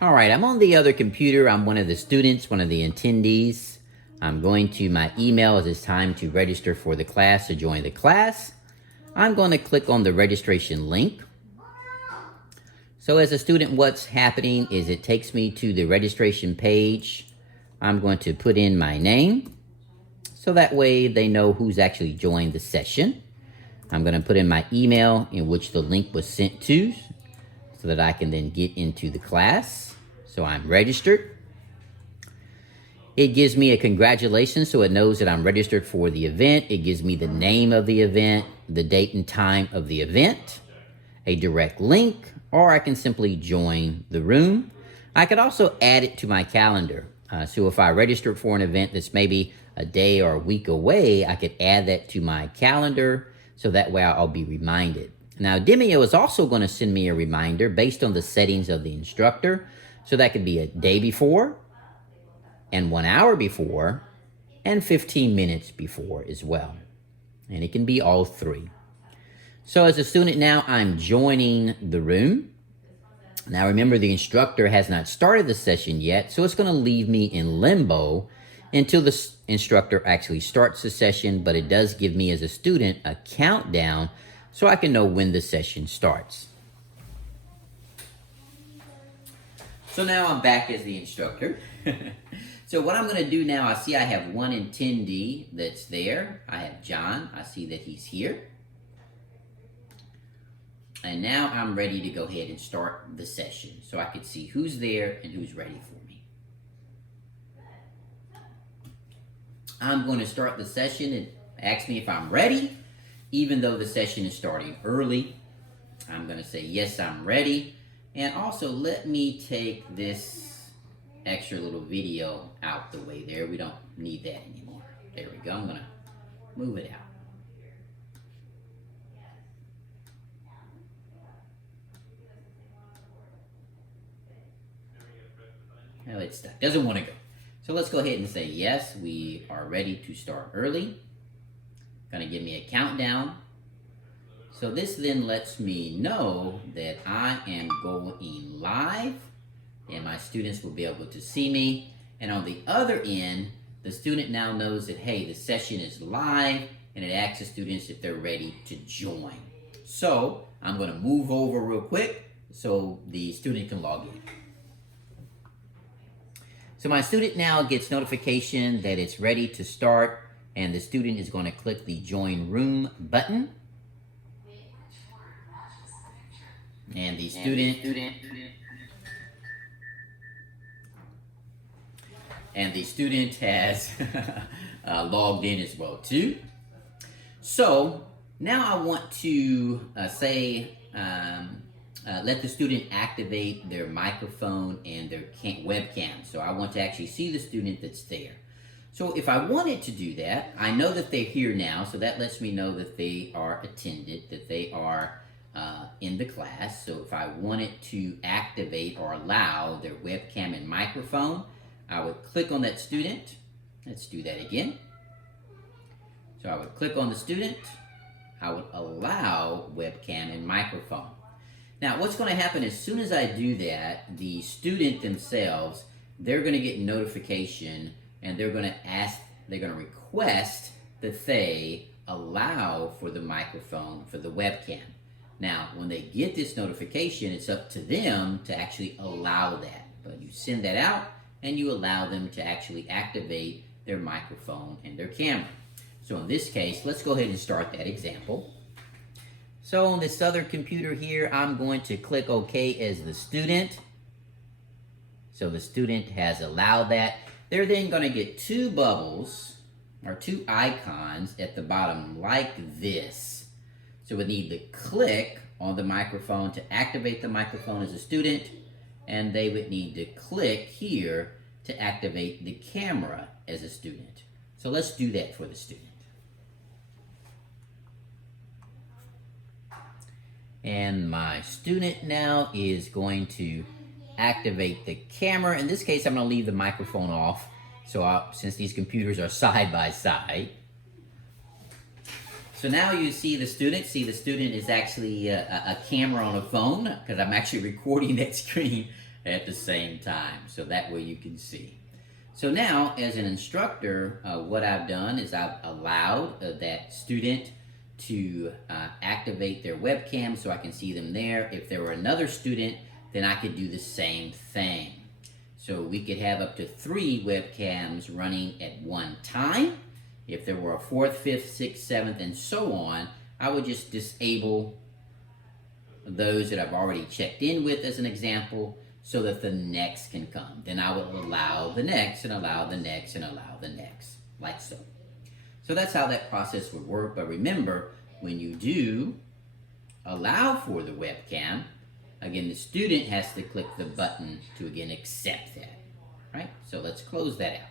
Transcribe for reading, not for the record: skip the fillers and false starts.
All right, I'm on the other computer. I'm one of the students, one of the attendees. I'm going to my email as it's time to register for the class, to join the class. I'm going to click on the registration link. So as a student, what's happening is it takes me to the registration page. I'm going to put in my name, so that way they know who's actually joined the session. I'm going to put in my email in which the link was sent to, so that I can then get into the class. So I'm registered. It gives me a congratulations, so it knows that I'm registered for the event. It gives me the name of the event, the date and time of the event, a direct link, or I can simply join the room. I could also add it to my calendar. So if I registered for an event that's maybe a day or a week away, I could add that to my calendar, so that way I'll be reminded. Now, Demio is also going to send me a reminder based on the settings of the instructor. So that could be a day before, and 1 hour before, and 15 minutes before as well. And it can be all three. So as a student now, I'm joining the room. Now remember, the instructor has not started the session yet, so it's going to leave me in limbo until the instructor actually starts the session, but it does give me as a student a countdown so I can know when the session starts. So now I'm back as the instructor. So what I'm going to do now, I see I have one attendee that's there. I have John. I see that he's here. And now I'm ready to go ahead and start the session, so I can see who's there and who's ready for me. I'm going to start the session and ask me if I'm ready, even though the session is starting early. I'm going to say, yes, I'm ready. And also, let me take this extra little video out the way there. We don't need that anymore. There we go. I'm going to move it out. Now it's stuck. Doesn't want to go. So let's go ahead and say, yes, we are ready to start early. Going to give me a countdown. So this then lets me know that I am going live, and my students will be able to see me. And on the other end, the student now knows that, hey, the session is live, and it asks the students if they're ready to join. So I'm going to move over real quick so the student can log in. So my student now gets notification that it's ready to start, and the student is going to click the Join Room button. And the student has logged in as well too. So now I want to let the student activate their microphone and their webcam. So I want to actually see the student that's there. So if I wanted to do that, I know that they're here now, so that lets me know that they are attended, that they are in the class. So if I wanted to activate or allow their webcam and microphone, I would click on that student. Let's do that again. So I would click on the student. I would allow webcam and microphone. Now what's going to happen as soon as I do that, the student themselves, they're going to get notification, and they're going to request that they allow for the microphone for the webcam. Now, when they get this notification, it's up to them to actually allow that. But you send that out, and you allow them to actually activate their microphone and their camera. So in this case, let's go ahead and start that example. So on this other computer here, I'm going to click OK as the student. So the student has allowed that. They're then going to get two bubbles, or two icons at the bottom like this. So we need to click on the microphone to activate the microphone as a student, and they would need to click here to activate the camera as a student. So let's do that for the student. And my student now is going to activate the camera. In this case, I'm going to leave the microphone off, since these computers are side by side. So now you see the student. See, the student is actually a camera on a phone, because I'm actually recording that screen at the same time, so that way you can see. So now, as an instructor, what I've done is I've allowed that student to activate their webcam so I can see them there. If there were another student, then I could do the same thing. So we could have up to 3 webcams running at one time. If there were a 4th, 5th, 6th, 7th, and so on, I would just disable those that I've already checked in with as an example, so that the next can come. Then I will allow the next, and allow the next, and allow the next, like so. So that's how that process would work. But remember, when you do allow for the webcam, again, the student has to click the button to, again, accept that, right? So let's close that out.